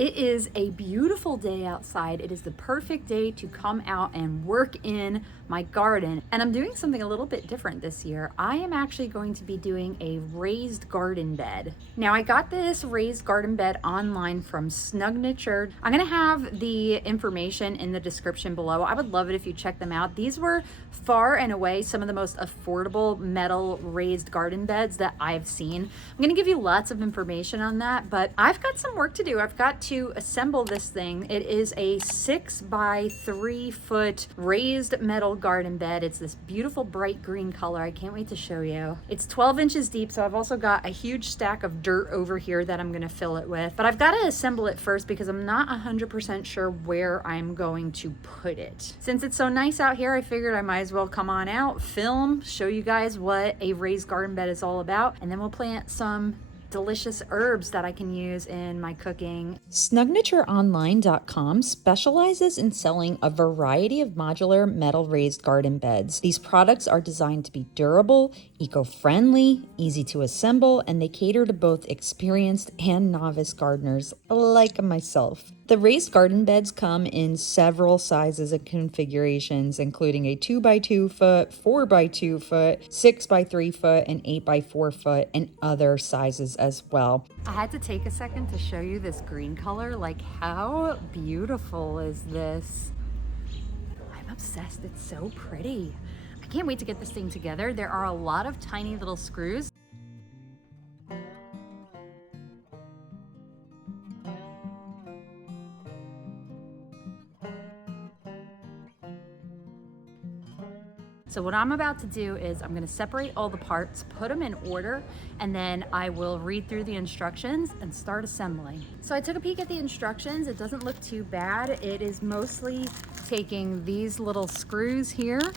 It is a beautiful day outside. It is the perfect day to come out and work in my garden. And I'm doing something a little bit different this year. I am actually going to be doing a raised garden bed. Now, I got this raised garden bed online from Snugniture. I'm gonna have the information in the description below. I would love it if you check them out. These were far and away some of the most affordable metal raised garden beds that I've seen. I'm gonna give you lots of information on that, but I've got some work to do. I've got to assemble this thing. It is a 6 by 3 foot raised metal garden bed. It's this beautiful bright green color. I can't wait to show you. It's 12 inches deep, so I've also got a huge stack of dirt over here that I'm gonna fill it with. But I've got to assemble it first because I'm not 100% sure where I'm going to put it. Since it's so nice out here, I figured I might as well come on out, film, show you guys what a raised garden bed is all about, and then we'll plant some delicious herbs that I can use in my cooking. SnugnitureOnline.com specializes in selling a variety of modular metal raised garden beds. These products are designed to be durable, eco-friendly, easy to assemble, and they cater to both experienced and novice gardeners like myself. The raised garden beds come in several sizes and configurations, including a 2 by 2 foot, 4 by 2 foot, 6 by 3 foot, and 8 by 4 foot, and other sizes as well. I had to take a second to show you this green color. Like, how beautiful is this? I'm obsessed. It's so pretty. I can't wait to get this thing together. There are a lot of tiny little screws. So what I'm about to do is I'm going to separate all the parts, put them in order, and then I will read through the instructions and start assembling. So I took a peek at the instructions. It doesn't look too bad. It is mostly taking these little screws here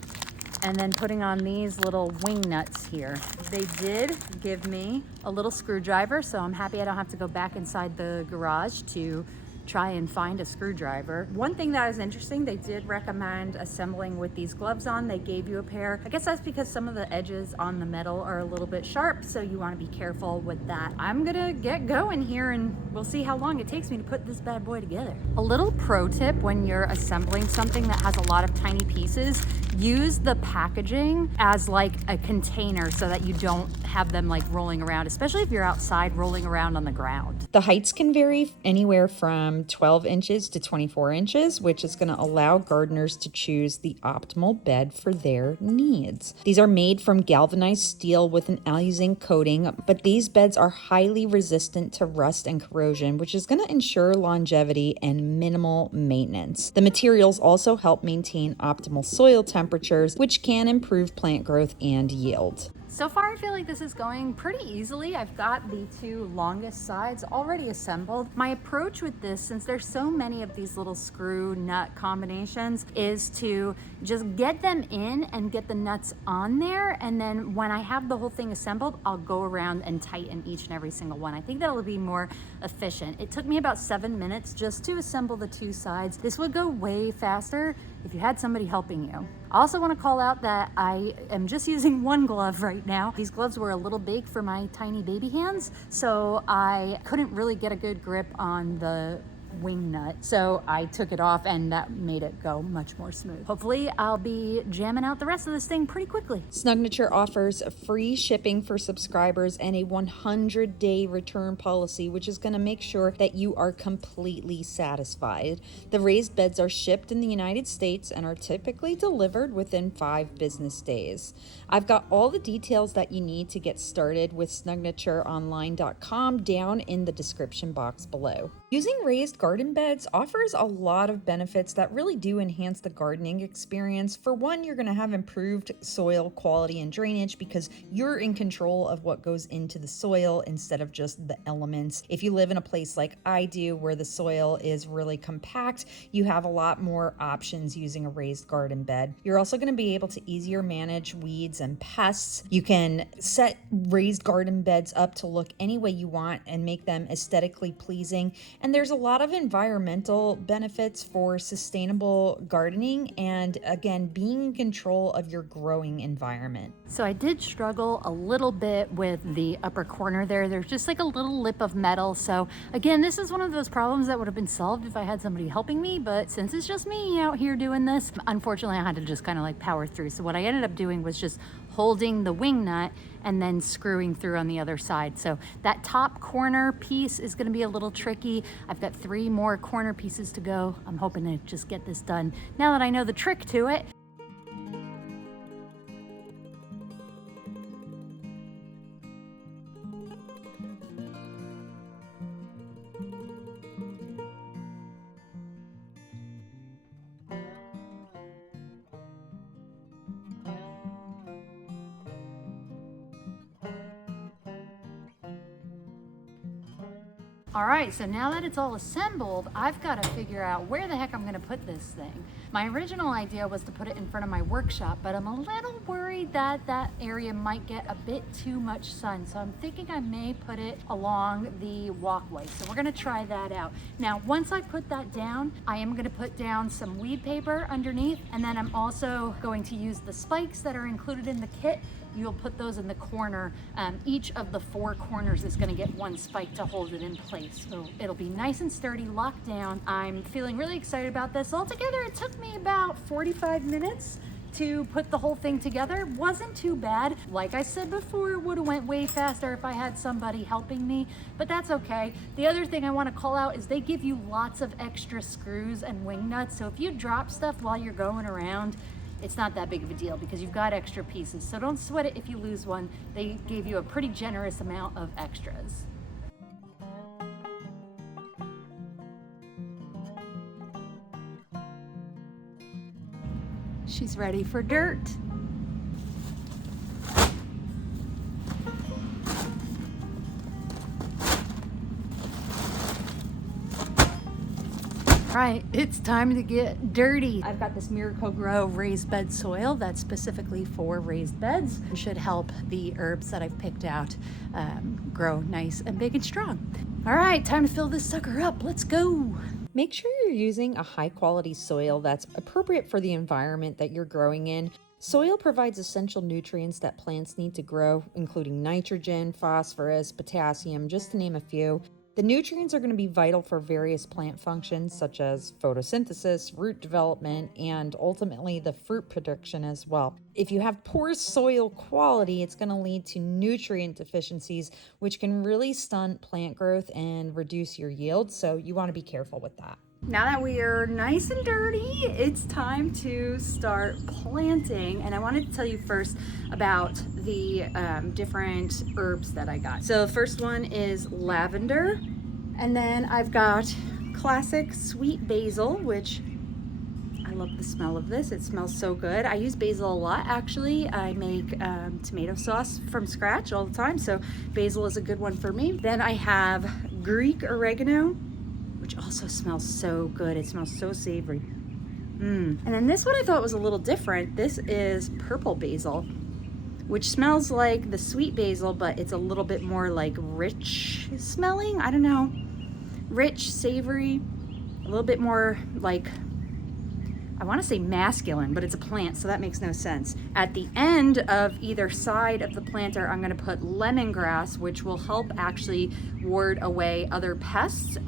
and then putting on these little wing nuts here. They did give me a little screwdriver, so I'm happy I don't have to go back inside the garage to try and find a screwdriver. One thing that is interesting, they did recommend assembling with these gloves on. They gave you a pair. I guess that's because some of the edges on the metal are a little bit sharp, so you want to be careful with that. I'm gonna get going here and we'll see how long it takes me to put this bad boy together. A little pro tip when you're assembling something that has a lot of tiny pieces, use the packaging as like a container so that you don't have them like rolling around, especially if you're outside rolling around on the ground. The heights can vary anywhere from 12 inches to 24 inches, which is going to allow gardeners to choose the optimal bed for their needs. These are made from galvanized steel with an Aluzinc coating, but these beds are highly resistant to rust and corrosion, which is going to ensure longevity and minimal maintenance. The materials also help maintain optimal soil temperatures, which can improve plant growth and yield. So far, I feel like this is going pretty easily. I've got the two longest sides already assembled. My approach with this, since there's so many of these little screw nut combinations, is to just get them in and get the nuts on there. And then when I have the whole thing assembled, I'll go around and tighten each and every single one. I think that'll be more efficient. It took me about 7 minutes just to assemble the two sides. This would go way faster if you had somebody helping you. I also want to call out that I am just using one glove right now. These gloves were a little big for my tiny baby hands, so I couldn't really get a good grip on the wing nut, so I took it off and that made it go much more smooth. Hopefully I'll be jamming out the rest of this thing pretty quickly. Snugniture offers free shipping for subscribers and a 100-day return policy, which is going to make sure that you are completely satisfied. The raised beds are shipped in the United States and are typically delivered within 5 business days. I've got all the details that you need to get started with SnugnitureOnline.com down in the description box below. Using raised garden beds offers a lot of benefits that really do enhance the gardening experience. For one, you're going to have improved soil quality and drainage because you're in control of what goes into the soil instead of just the elements. If you live in a place like I do where the soil is really compact, you have a lot more options using a raised garden bed. You're also going to be able to easier manage weeds and pests. You can set raised garden beds up to look any way you want and make them aesthetically pleasing. And there's a lot of environmental benefits for sustainable gardening and, again, being in control of your growing environment. So I did struggle a little bit with the upper corner there. There's just like a little lip of metal. So again, this is one of those problems that would have been solved if I had somebody helping me, but since it's just me out here doing this, unfortunately I had to just kind of like power through. So what I ended up doing was just holding the wing nut and then screwing through on the other side. So that top corner piece is going to be a little tricky. I've got 3 more corner pieces to go. I'm hoping to just get this done now that I know the trick to it. All right, so now that it's all assembled, I've got to figure out where the heck I'm going to put this thing. My original idea was to put it in front of my workshop, but I'm a little worried that that area might get a bit too much sun. So I'm thinking I may put it along the walkway. So we're going to try that out. Now, once I put that down, I am going to put down some weed paper underneath, and then I'm also going to use the spikes that are included in the kit. You'll put those in the corner. Each of the 4 corners is gonna get 1 spike to hold it in place. So it'll be nice and sturdy, locked down. I'm feeling really excited about this. Altogether, it took me about 45 minutes to put the whole thing together. Wasn't too bad. Like I said before, it would have went way faster if I had somebody helping me, but that's okay. The other thing I want to call out is they give you lots of extra screws and wing nuts. So if you drop stuff while you're going around, it's not that big of a deal because you've got extra pieces. So don't sweat it if you lose one. They gave you a pretty generous amount of extras. She's ready for dirt. Right, it's time to get dirty. I've got this Miracle-Gro raised bed soil that's specifically for raised beds. It should help the herbs that I've picked out grow nice and big and strong. All right, time to fill this sucker up. Let's go. Make sure you're using a high quality soil that's appropriate for the environment that you're growing in. Soil provides essential nutrients that plants need to grow, including nitrogen, phosphorus, potassium, just to name a few. The nutrients are going to be vital for various plant functions such as photosynthesis, root development, and ultimately the fruit production as well. If you have poor soil quality, it's going to lead to nutrient deficiencies, which can really stunt plant growth and reduce your yield. So you want to be careful with that. Now that we are nice and dirty, it's time to start planting. And I wanted to tell you first about the different herbs that I got. So the first one is lavender. And then I've got classic sweet basil, which I love the smell of this. It smells so good. I use basil a lot, actually. I make tomato sauce from scratch all the time. So basil is a good one for me. Then I have Greek oregano, which also smells so good. It smells so savory. And then this one I thought was a little different. This is purple basil, which smells like the sweet basil, but it's a little bit more like rich smelling. I don't know. Rich, savory, a little bit more like, I want to say masculine, but it's a plant, so that makes no sense. At the end of either side of the planter, I'm going to put lemongrass, which will help actually ward away other pests,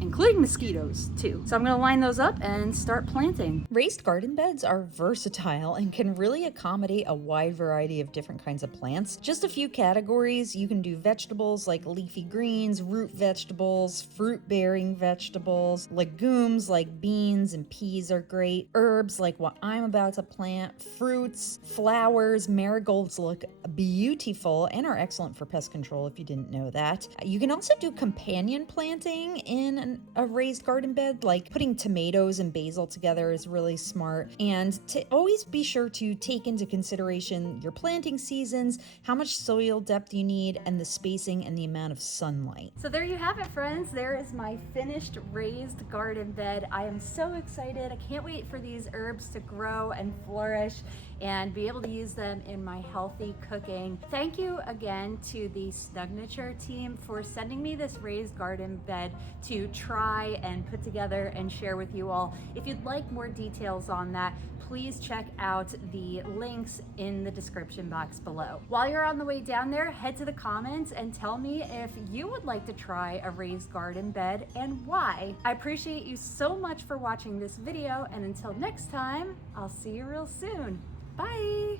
including mosquitoes too. So I'm going to line those up and start planting. Raised garden beds are versatile and can really accommodate a wide variety of different kinds of plants. Just a few categories: you can do vegetables like leafy greens, root vegetables, fruit-bearing vegetables, legumes like beans and peas are great, herbs like what I'm about to plant, fruits, flowers. Marigolds look beautiful and are excellent for pest control if you didn't know that. You can also do companion planting in a raised garden bed, like putting tomatoes and basil together is really smart. And to always be sure to take into consideration your planting seasons, how much soil depth you need, and the spacing and the amount of sunlight. So there you have it, friends. There is my finished raised garden bed. I am so excited. I can't wait for these herbs to grow and flourish and be able to use them in my healthy cooking. Thank you again to the Snugniture team for sending me this raised garden bed to try and put together and share with you all. If you'd like more details on that, please check out the links in the description box below. While you're on the way down there, head to the comments and tell me if you would like to try a raised garden bed and why. I appreciate you so much for watching this video, and until next time, I'll see you real soon. Bye!